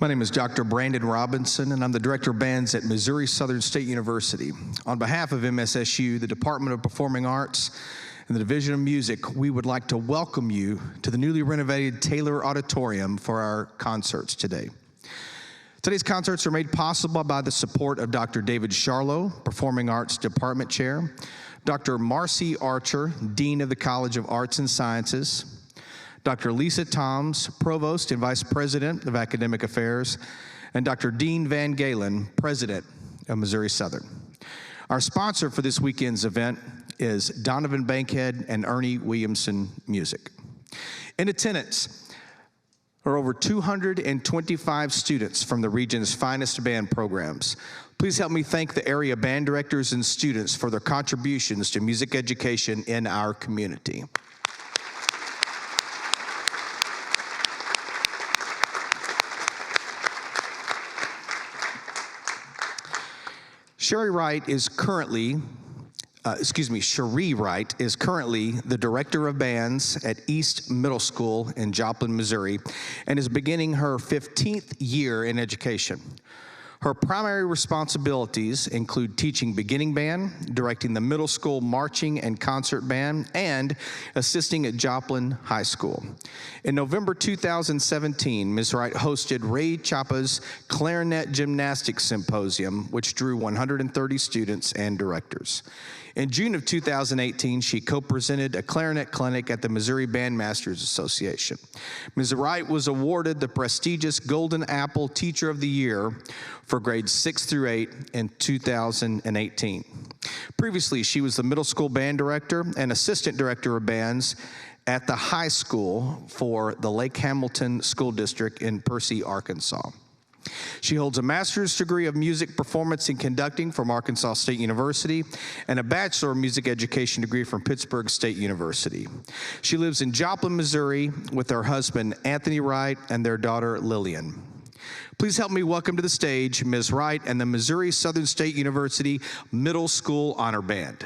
My name is Dr. Brandon Robinson, and I'm the Director of Bands at Missouri Southern State University. On behalf of MSSU, the Department of Performing Arts, and the Division of Music, we would like to welcome you to the newly renovated Taylor Auditorium for our concerts today. Today's concerts are made possible by the support of Dr. David Charlo, Performing Arts Department Chair, Dr. Marcy Archer, Dean of the College of Arts and Sciences, Dr. Lisa Toms, Provost and Vice President of Academic Affairs, and Dr. Dean Van Galen, President of Missouri Southern. Our sponsor for this weekend's event is Donovan Bankhead and Ernie Williamson Music. In attendance are over 225 students from the region's finest band programs. Please help me thank the area band directors and students for their contributions to music education in our community. Cherie Wright is currently the Director of Bands at East Middle School in Joplin, Missouri, and is beginning her 15th year in education. Her primary responsibilities include teaching beginning band, directing the middle school marching and concert band, and assisting at Joplin High School. In November 2017, Ms. Wright hosted Ray Chappa's Clarinet Gymnastics Symposium, which drew 130 students and directors. In June of 2018, she co-presented a clarinet clinic at the Missouri Bandmasters Association. Ms. Wright was awarded the prestigious Golden Apple Teacher of the Year for grades 6 through 8 in 2018. Previously, she was the middle school band director and assistant director of bands at the high school for the Lake Hamilton School District in Percy, Arkansas. She holds a master's degree of music performance and conducting from Arkansas State University and a bachelor of music education degree from Pittsburgh State University. She lives in Joplin, Missouri with her husband, Anthony Wright, and their daughter, Lillian. Please help me welcome to the stage Ms. Wright and the Missouri Southern State University Middle School Honor Band.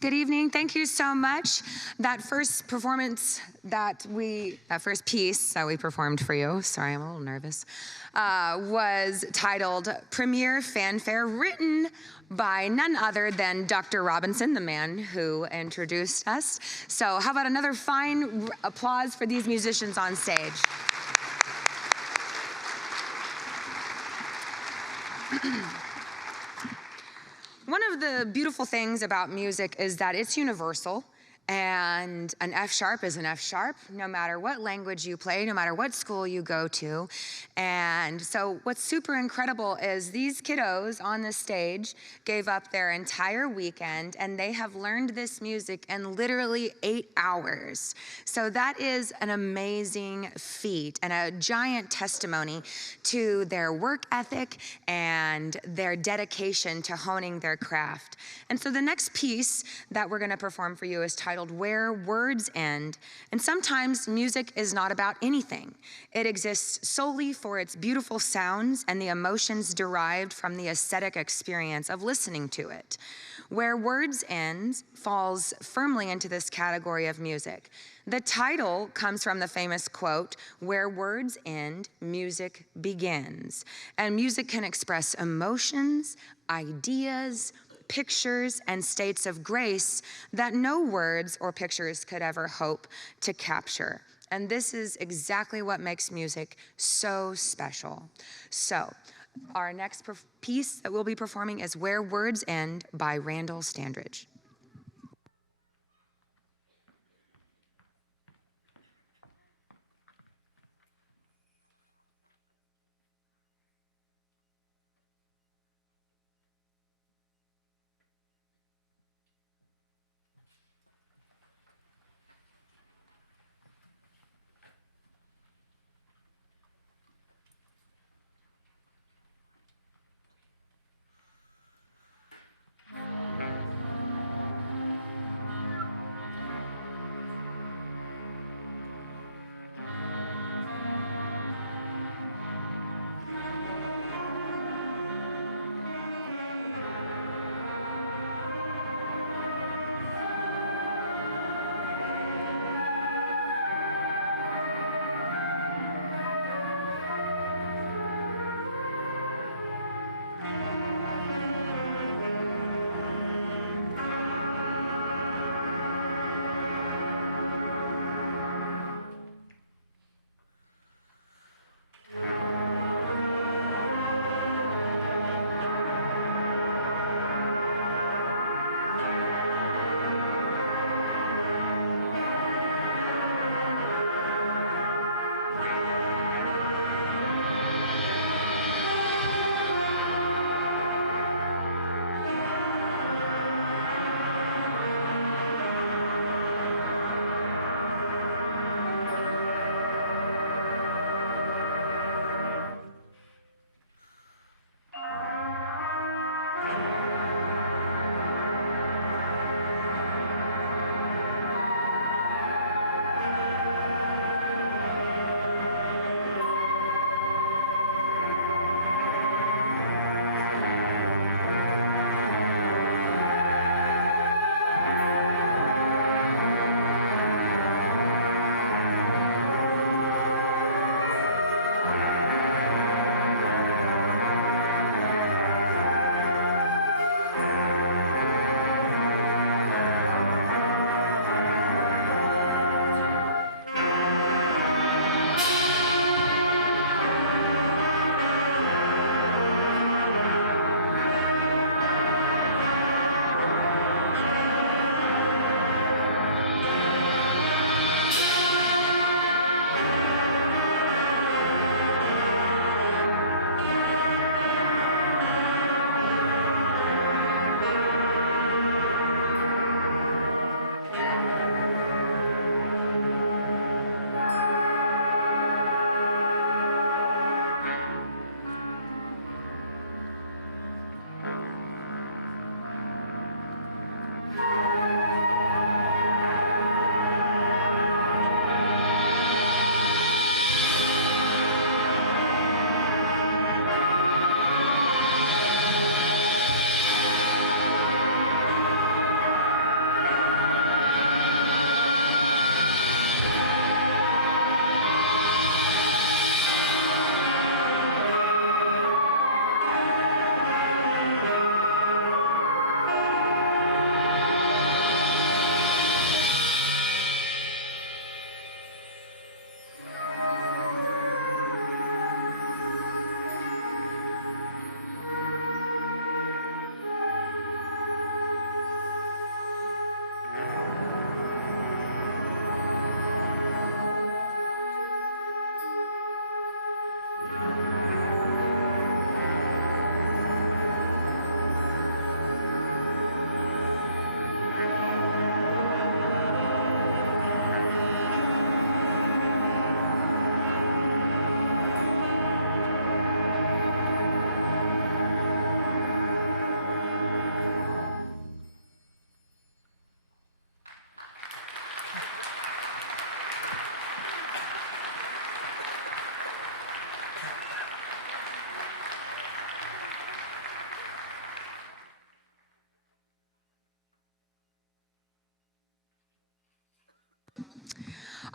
Good evening. Thank you so much. That first piece that we performed for you, sorry, I'm a little nervous, was titled Premier Fanfare, written by none other than Dr. Robinson, the man who introduced us. So how about another fine applause for these musicians on stage? One of the beautiful things about music is that it's universal, and an F sharp is an F sharp, no matter what language you play, no matter what school you go to. And so what's super incredible is these kiddos on the stage gave up their entire weekend, and they have learned this music in literally 8 hours. So that is an amazing feat and a giant testimony to their work ethic and their dedication to honing their craft. And so the next piece that we're going to perform for you is titled Where Words End. And sometimes music is not about anything. It exists solely for its beautiful sounds and the emotions derived from the aesthetic experience of listening to it. Where Words End falls firmly into this category of music. The title comes from the famous quote, "Where words end, music begins." And music can express emotions, ideas, pictures, and states of grace that no words or pictures could ever hope to capture. And this is exactly what makes music so special. So, our next piece that we'll be performing is Where Words End by Randall Standridge.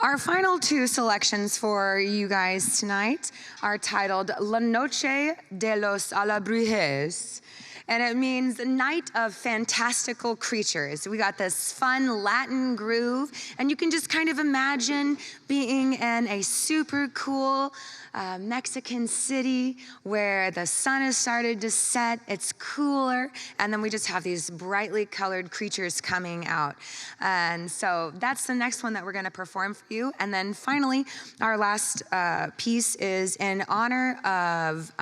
Our final two selections for you guys tonight are titled La Noche de los Alebrijes. And it means night of fantastical creatures. We got this fun Latin groove, and you can just kind of imagine being in a super cool Mexican city where the sun has started to set, it's cooler, and then we just have these brightly colored creatures coming out. And so that's the next one that we're gonna perform for you. And then finally, our last piece is in honor of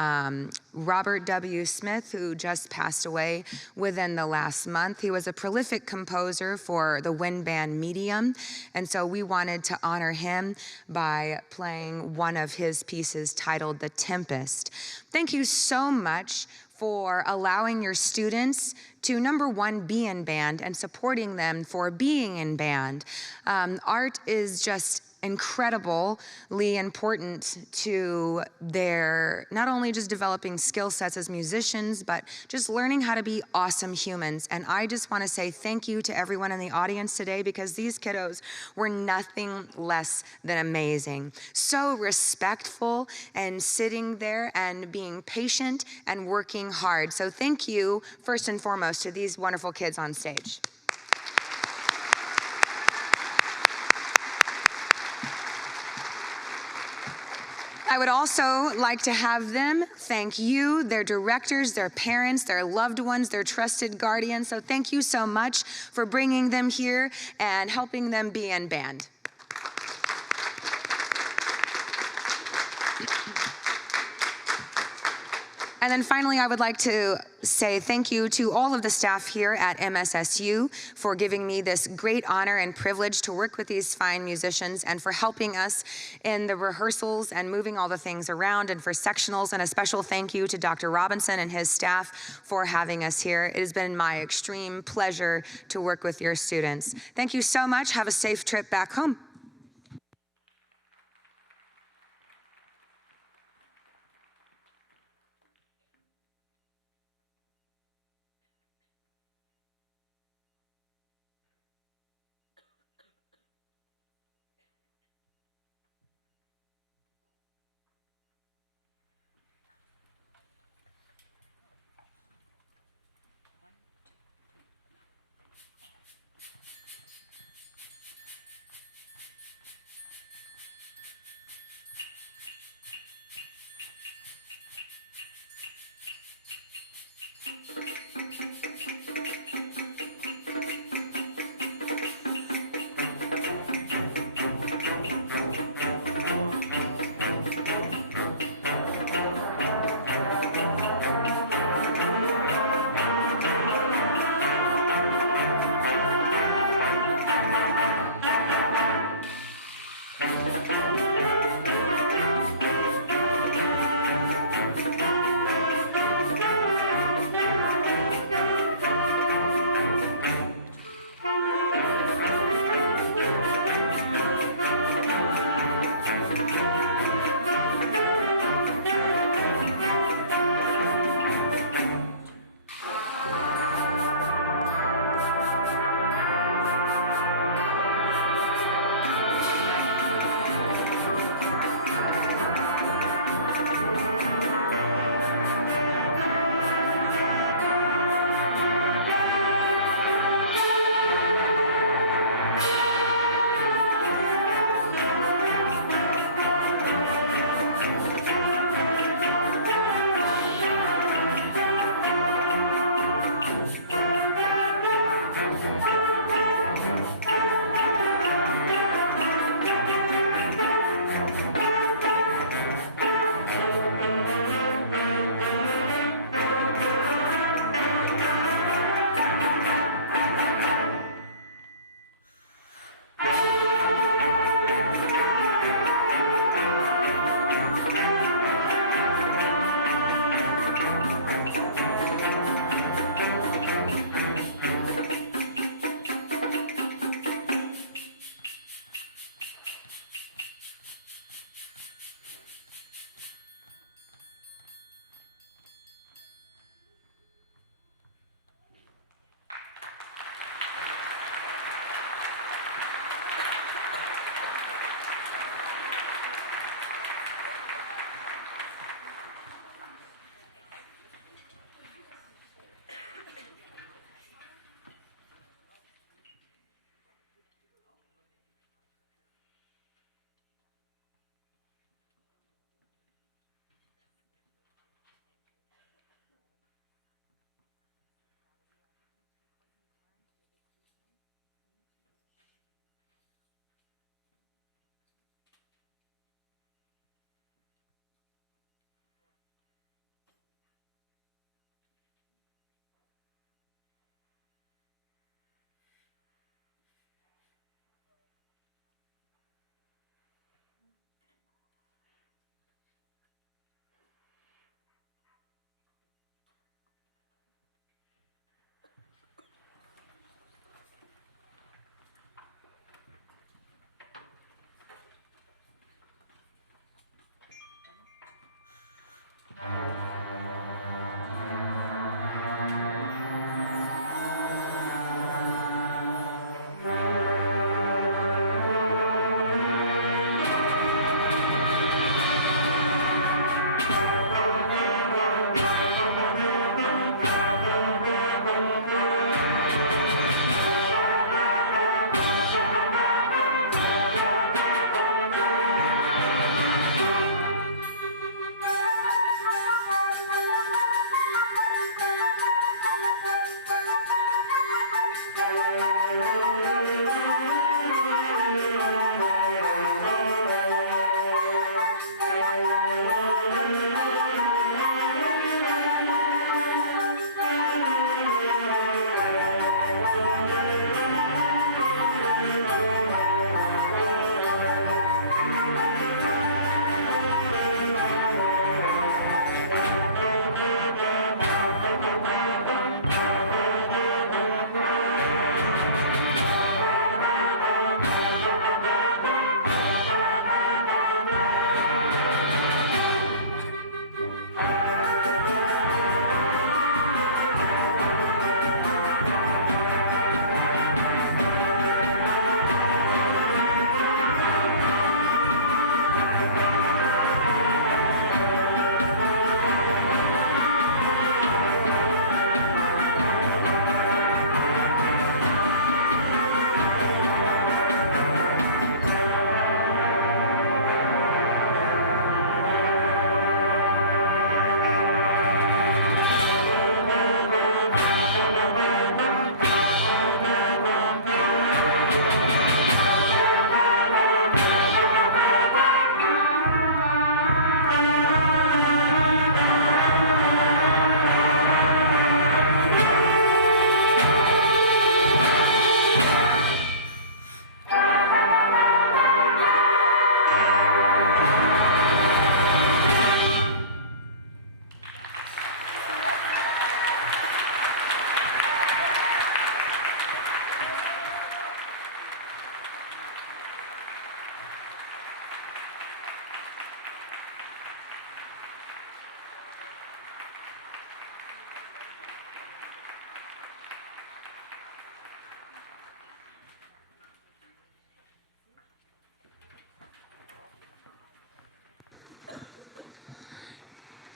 Robert W. Smith, who just passed away within the last month. He was a prolific composer for the wind band Medium, and so we wanted to honor him by playing one of his pieces titled The Tempest. Thank you so much for allowing your students to, number one, be in band and supporting them for being in band. Art is just incredibly important to their, not only just developing skill sets as musicians, but just learning how to be awesome humans. And I just want to say thank you to everyone in the audience today, because these kiddos were nothing less than amazing. So respectful and sitting there and being patient and working hard. So thank you, first and foremost, to these wonderful kids on stage. I would also like to have them thank you, their directors, their parents, their loved ones, their trusted guardians. So thank you so much for bringing them here and helping them be in band. And then finally, I would like to say thank you to all of the staff here at MSSU for giving me this great honor and privilege to work with these fine musicians, and for helping us in the rehearsals and moving all the things around, and for sectionals. And a special thank you to Dr. Robinson and his staff for having us here. It has been my extreme pleasure to work with your students. Thank you so much. Have a safe trip back home.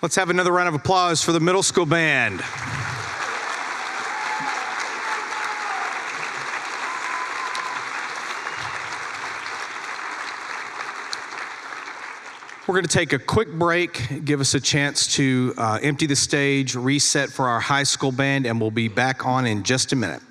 Let's have another round of applause for the middle school band. We're going to take a quick break, give us a chance to empty the stage, reset for our high school band, and we'll be back on in just a minute.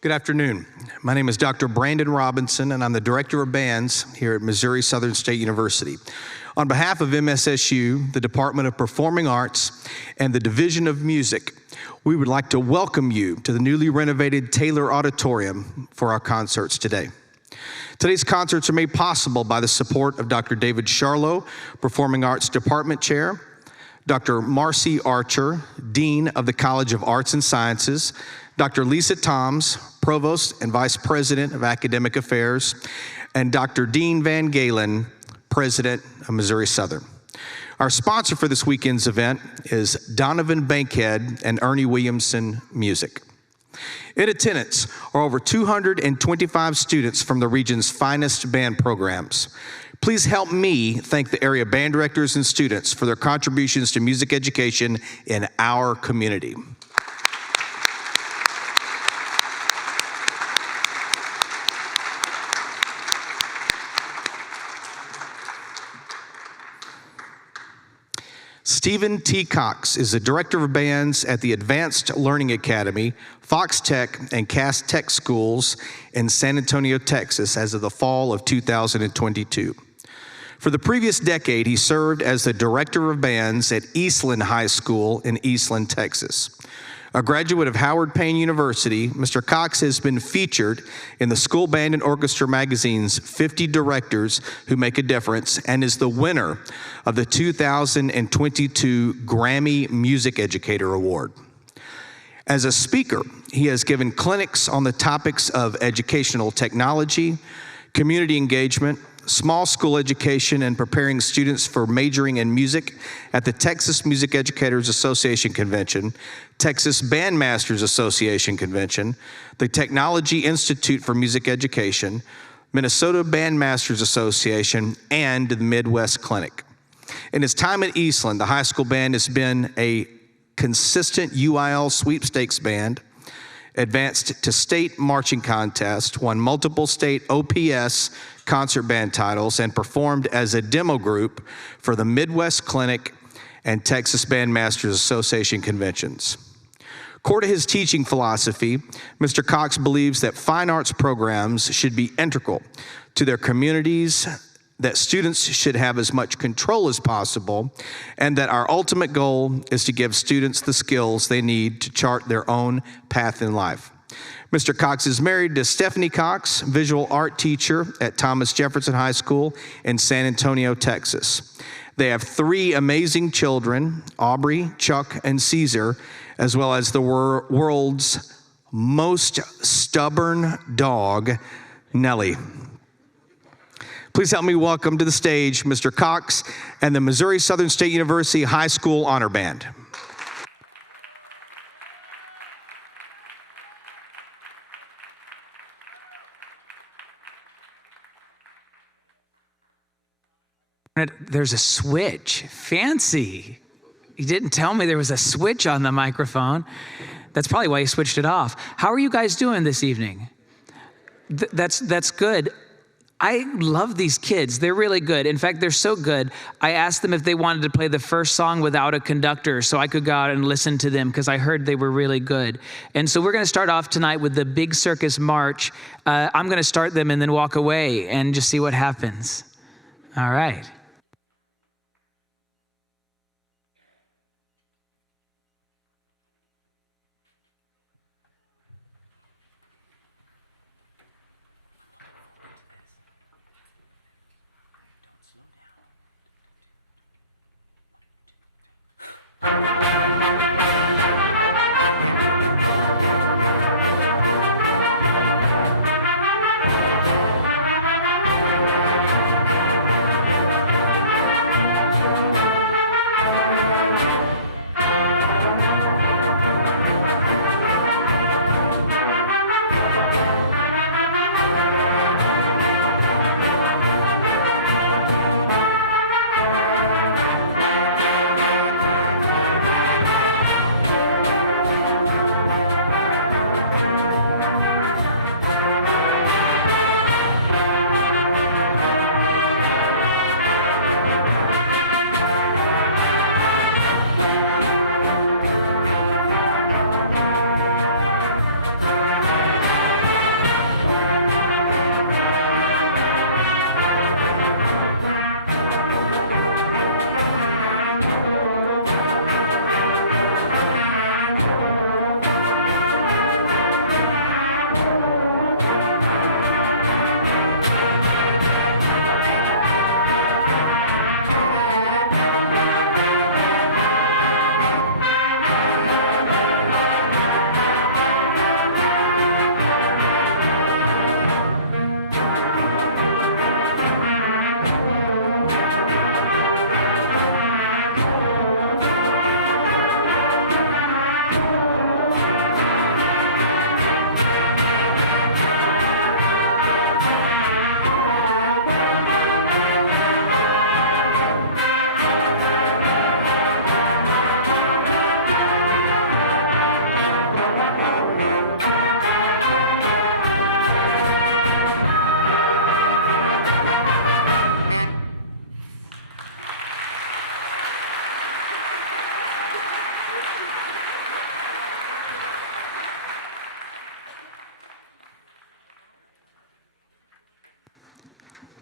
Good afternoon. My name is Dr. Brandon Robinson, and I'm the Director of Bands here at Missouri Southern State University. On behalf of MSSU, the Department of Performing Arts, and the Division of Music, we would like to welcome you to the newly renovated Taylor Auditorium for our concerts today. Today's concerts are made possible by the support of Dr. David Charlo, Performing Arts Department Chair, Dr. Marcy Archer, Dean of the College of Arts and Sciences, Dr. Lisa Toms, Provost and Vice President of Academic Affairs, and Dr. Dean Van Galen, President of Missouri Southern. Our sponsor for this weekend's event is Donovan Bankhead and Ernie Williamson Music. In attendance are over 225 students from the region's finest band programs. Please help me thank the area band directors and students for their contributions to music education in our community. Stephen T. Cox is the Director of Bands at the Advanced Learning Academy, Fox Tech, and Cass Tech schools in San Antonio, Texas, as of the fall of 2022. For the previous decade, he served as the Director of Bands at Eastland High School in Eastland, Texas. A graduate of Howard Payne University, Mr. Cox has been featured in the School Band and Orchestra magazine's 50 Directors Who Make a Difference and is the winner of the 2022 Grammy Music Educator Award. As a speaker, he has given clinics on the topics of educational technology, community engagement, small school education, and preparing students for majoring in music at the Texas Music Educators Association Convention, Texas Bandmasters Association Convention, the Technology Institute for Music Education, Minnesota Bandmasters Association, and the Midwest Clinic. In his time at Eastland, the high school band has been a consistent UIL sweepstakes band, advanced to state marching contest, won multiple state OPS concert band titles, and performed as a demo group for the Midwest Clinic and Texas Bandmasters Association conventions. Core to his teaching philosophy, Mr. Cox believes that fine arts programs should be integral to their communities, that students should have as much control as possible, and that our ultimate goal is to give students the skills they need to chart their own path in life. Mr. Cox is married to Stephanie Cox, visual art teacher at Thomas Jefferson High School in San Antonio, Texas. They have 3 amazing children, Aubrey, Chuck, and Caesar, as well as the world's most stubborn dog, Nellie. Please help me welcome to the stage Mr. Cox and the Missouri Southern State University High School Honor Band. There's a switch. Fancy. He didn't tell me there was a switch on the microphone. That's probably why he switched it off. How are you guys doing this evening? That's good. I love these kids. They're really good. In fact, they're so good. I asked them if they wanted to play the first song without a conductor so I could go out and listen to them because I heard they were really good. And so we're going to start off tonight with the Big Circus March. I'm going to start them and then walk away and just see what happens. All right.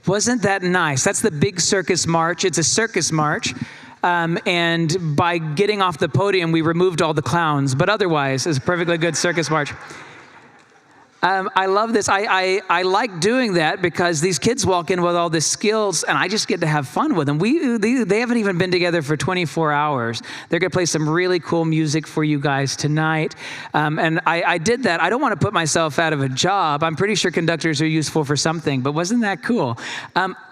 Wasn't that nice? That's the Big Circus March. It's a circus march. And by getting off the podium, we removed all the clowns. But otherwise, it's a perfectly good circus march. I love this. I like doing that because these kids walk in with all the skills, and I just get to have fun with them. They haven't even been together for 24 hours. They're going to play some really cool music for you guys tonight. And I did that. I don't want to put myself out of a job. I'm pretty sure conductors are useful for something, but wasn't that cool?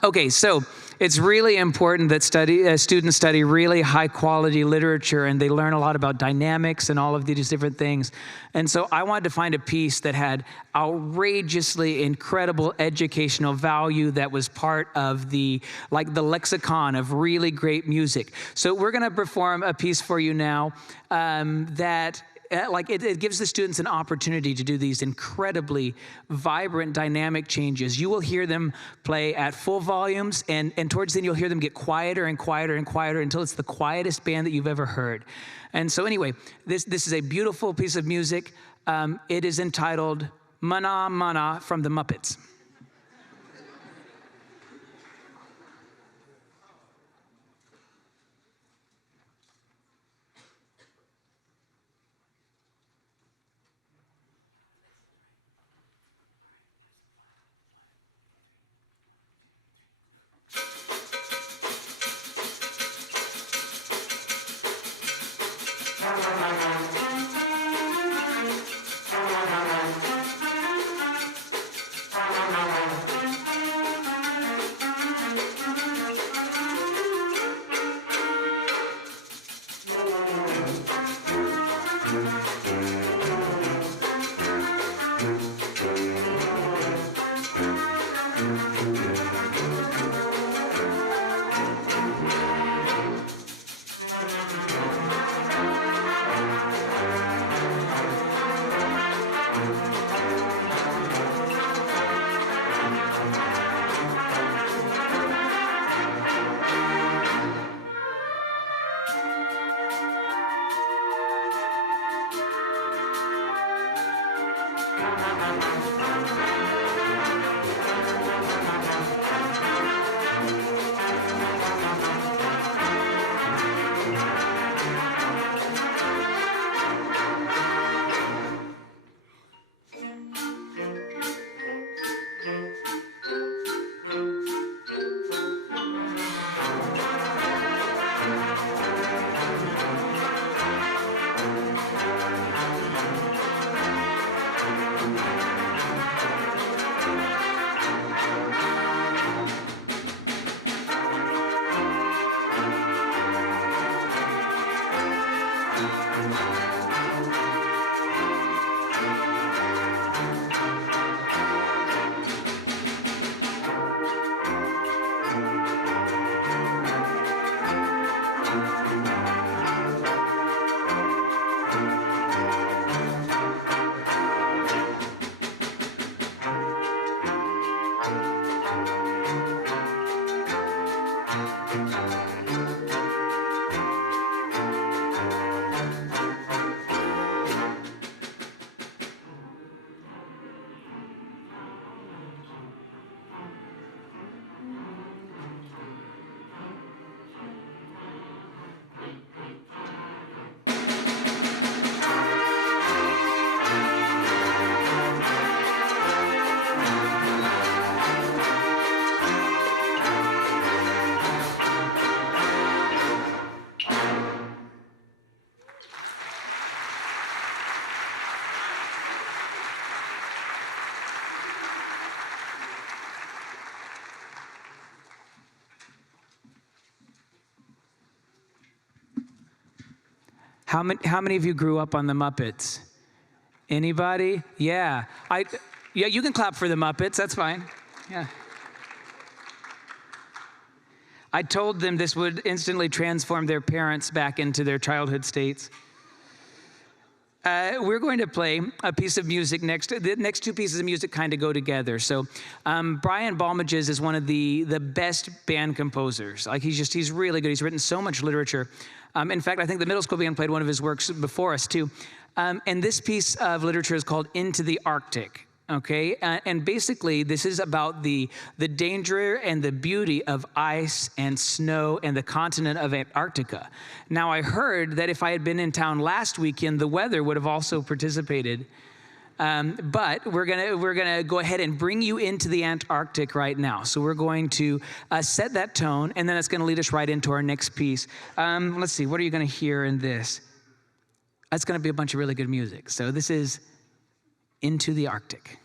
Okay, so it's really important that students study really high quality literature, and they learn a lot about dynamics and all of these different things. And so I wanted to find a piece that had outrageously incredible educational value that was part of the lexicon of really great music. So we're going to perform a piece for you now that it gives the students an opportunity to do these incredibly vibrant, dynamic changes. You will hear them play at full volumes, and towards the end, you'll hear them get quieter and quieter and quieter until it's the quietest band that you've ever heard. And so anyway, this is a beautiful piece of music. It is entitled Mana Mana from the Muppets. How many of you grew up on the Muppets? Anybody? Yeah. Yeah, you can clap for the Muppets. That's fine. Yeah. I told them this would instantly transform their parents back into their childhood states. We're going to play a piece of music next. The next two pieces of music kind of go together. So Brian Balmages is one of the best band composers. Like he's really good. He's written so much literature. In fact, I think the middle school band played one of his works before us too. And this piece of literature is called Into the Arctic. Okay, and basically this is about the danger and the beauty of ice and snow and the continent of Antarctica. Now I heard that if I had been in town last weekend, the weather would have also participated. But we're gonna go ahead and bring you into the Antarctic right now. So we're going to set that tone, and then it's gonna lead us right into our next piece. Let's see, what are you gonna hear in this? That's gonna be a bunch of really good music. So this is Into the Arctic.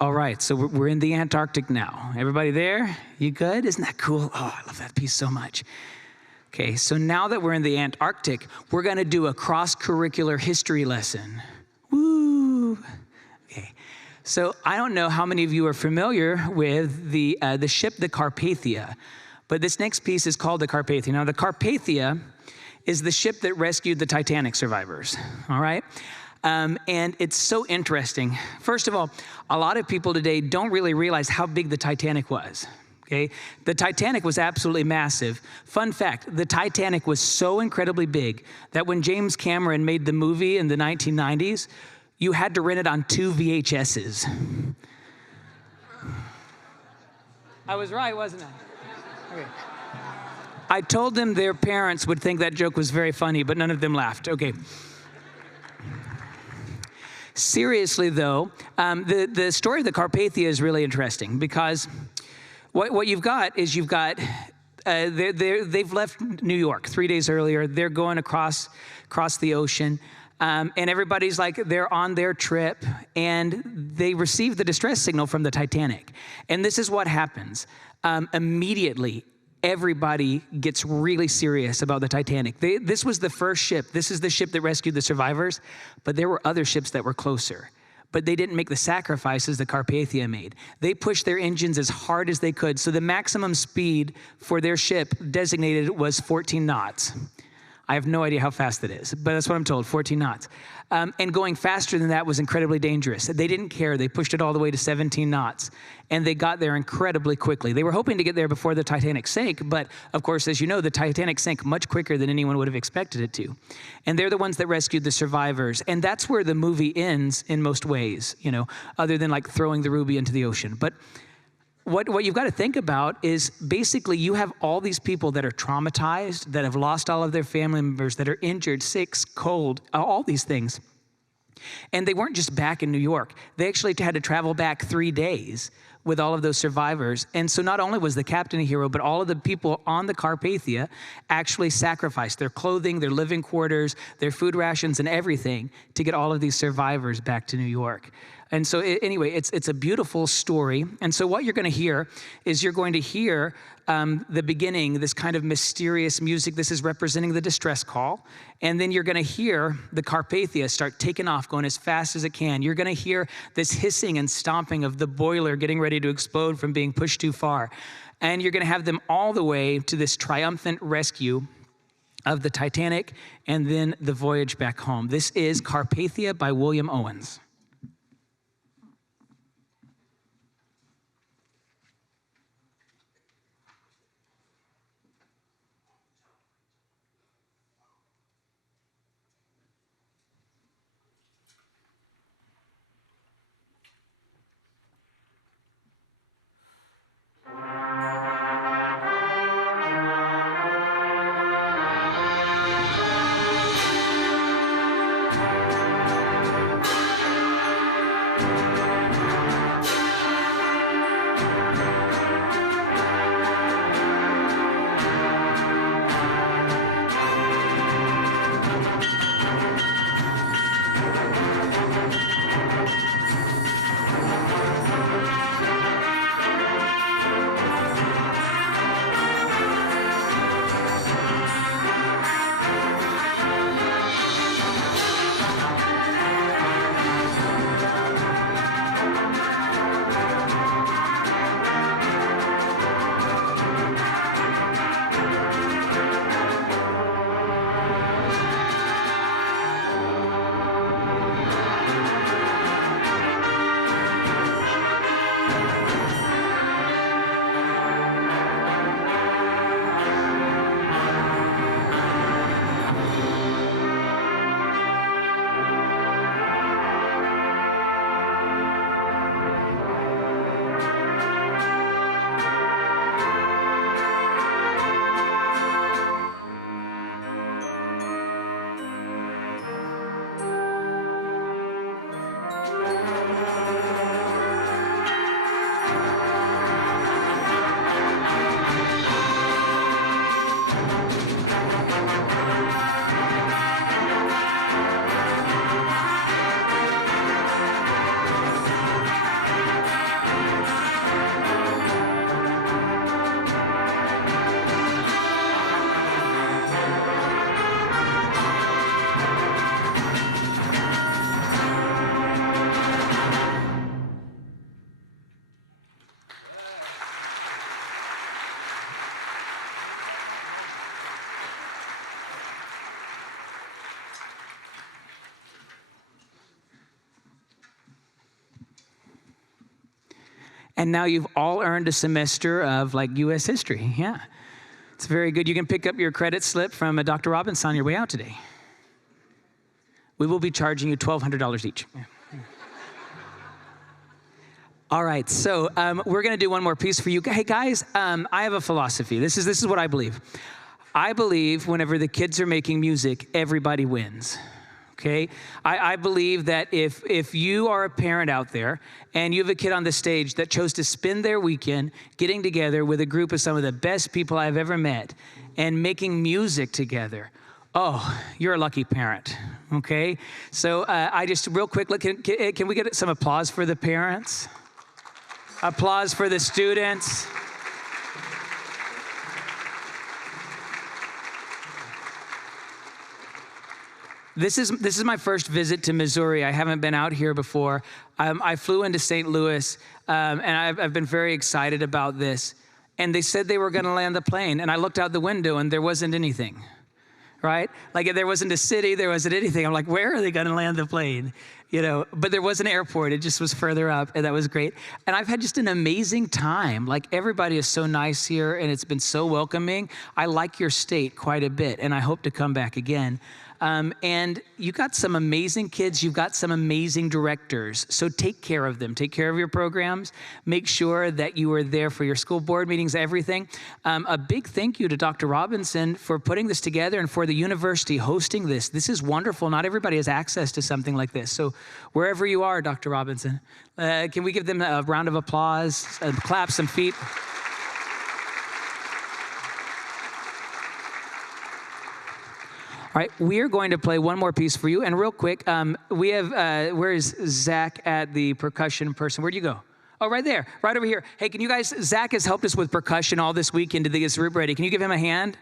All right, so we're in the Antarctic now. Everybody there? You good? Isn't that cool? Oh, I love that piece so much. Okay, so now that we're in the Antarctic, we're going to do a cross-curricular history lesson. Woo! Okay, So I don't know how many of you are familiar with the ship, the Carpathia, but this next piece is called the Carpathia. Now, the Carpathia is the ship that rescued the Titanic survivors, all right? And it's so interesting. First of all, a lot of people today don't really realize how big the Titanic was. Okay, the Titanic was absolutely massive. Fun fact, the Titanic was so incredibly big that when James Cameron made the movie in the 1990s, you had to rent it on 2 VHSs. I was right, wasn't I? Okay. I told them their parents would think that joke was very funny, but none of them laughed. Okay. Seriously, though, the story of the Carpathia is really interesting because what you've got is they've left New York 3 days earlier. They're going across the ocean, and everybody's like they're on their trip, and they receive the distress signal from the Titanic. And this is what happens. Immediately, everybody gets really serious about the Titanic. This was the first ship. This is the ship that rescued the survivors, but there were other ships that were closer. But they didn't make the sacrifices the Carpathia made. They pushed their engines as hard as they could. So the maximum speed for their ship designated was 14 knots. I have no idea how fast that is, but that's what I'm told, 14 knots. And going faster than that was incredibly dangerous. They didn't care. They pushed it all the way to 17 knots, and they got there incredibly quickly. They were hoping to get there before the Titanic sank, but of course, as you know, the Titanic sank much quicker than anyone would have expected it to. And they're the ones that rescued the survivors. And that's where the movie ends in most ways, other than like throwing the ruby into the ocean. But what you've got to think about is basically you have all these people that are traumatized, that have lost all of their family members, that are injured, sick, cold, all these things. And they weren't just back in New York. They actually had to travel back 3 days with all of those survivors. And so not only was the captain a hero, but all of the people on the Carpathia actually sacrificed their clothing, their living quarters, their food rations, and everything to get all of these survivors back to New York. And so anyway, it's a beautiful story. And so what you're going to hear is you're going to hear the beginning, this kind of mysterious music. This is representing the distress call. And then you're going to hear the Carpathia start taking off, going as fast as it can. You're going to hear this hissing and stomping of the boiler getting ready to explode from being pushed too far. And you're going to have them all the way to this triumphant rescue of the Titanic and then the voyage back home. This is Carpathia by William Owens. And now you've all earned a semester of like U.S. history. Yeah, it's very good. You can pick up your credit slip from Dr. Robinson on your way out today. We will be charging you $1,200 each. All right, so we're going to do one more piece for you. Hey, guys, I have a philosophy. This is what I believe. I believe whenever the kids are making music, everybody wins. Okay? I believe that if you are a parent out there and you have a kid on the stage that chose to spend their weekend getting together with a group of some of the best people I've ever met and making music together, oh, you're a lucky parent, okay? So I just, real quick, can we get some applause for the parents? Applause for the students. This is my first visit to Missouri. I haven't been out here before. I flew into St. Louis, and I've been very excited about this. And they said they were going to land the plane, and I looked out the window, and there wasn't anything, right? Like there wasn't a city, there wasn't anything. I'm like, where are they going to land the plane? You know, but there was an airport. It just was further up, and that was great. And I've had just an amazing time. Like everybody is so nice here, and it's been so welcoming. I like your state quite a bit, and I hope to come back again. And you got some amazing kids. You've got some amazing directors. So take care of them. Take care of your programs. Make sure that you are there for your school board meetings, everything. A big thank you to Dr. Robinson for putting this together and for the university hosting this. This is wonderful. Not everybody has access to something like this. So wherever you are, Dr. Robinson, can we give them a round of applause, clap some feet? All right, we are going to play one more piece for you. And real quick, we have, where is Zach at the percussion person? Where'd you go? Oh, right there, right over here. Hey, can you guys, Zach has helped us with percussion all this weekend to get this group ready. Can you give him a hand?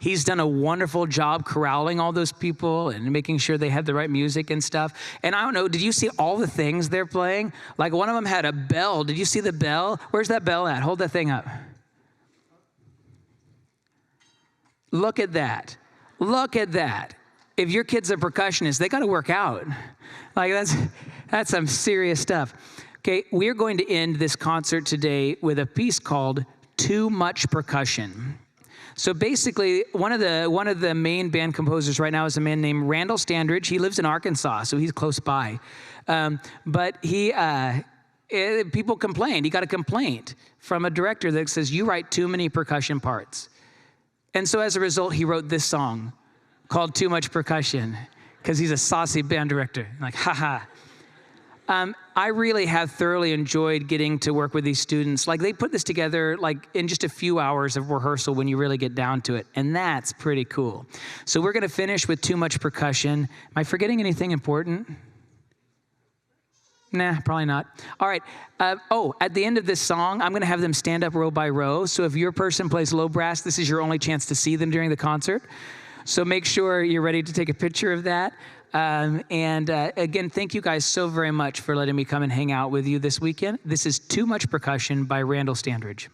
He's done a wonderful job corralling all those people and making sure they had the right music and stuff. And I don't know, did you see all the things they're playing? Like one of them had a bell. Did you see the bell? Where's that bell at? Hold that thing up. Look at that. Look at that. If your kid's a percussionist, they got to work out. Like that's some serious stuff. Okay, we're going to end this concert today with a piece called Too Much Percussion. So basically, one of the main band composers right now is a man named Randall Standridge. He lives in Arkansas, so he's close by. But people complained. He got a complaint from a director that says, you write too many percussion parts. And so as a result, he wrote this song called Too Much Percussion, because he's a saucy band director. I'm like, haha. I really have thoroughly enjoyed getting to work with these students. Like they put this together like in just a few hours of rehearsal when you really get down to it. And that's pretty cool. So we're gonna finish with Too Much Percussion. Am I forgetting anything important? Nah, probably not. All right, at the end of this song, I'm gonna have them stand up row by row. So if your person plays low brass, this is your only chance to see them during the concert. So make sure you're ready to take a picture of that. Again, thank you guys so very much for letting me come and hang out with you this weekend. This is Too Much Percussion by Randall Standridge.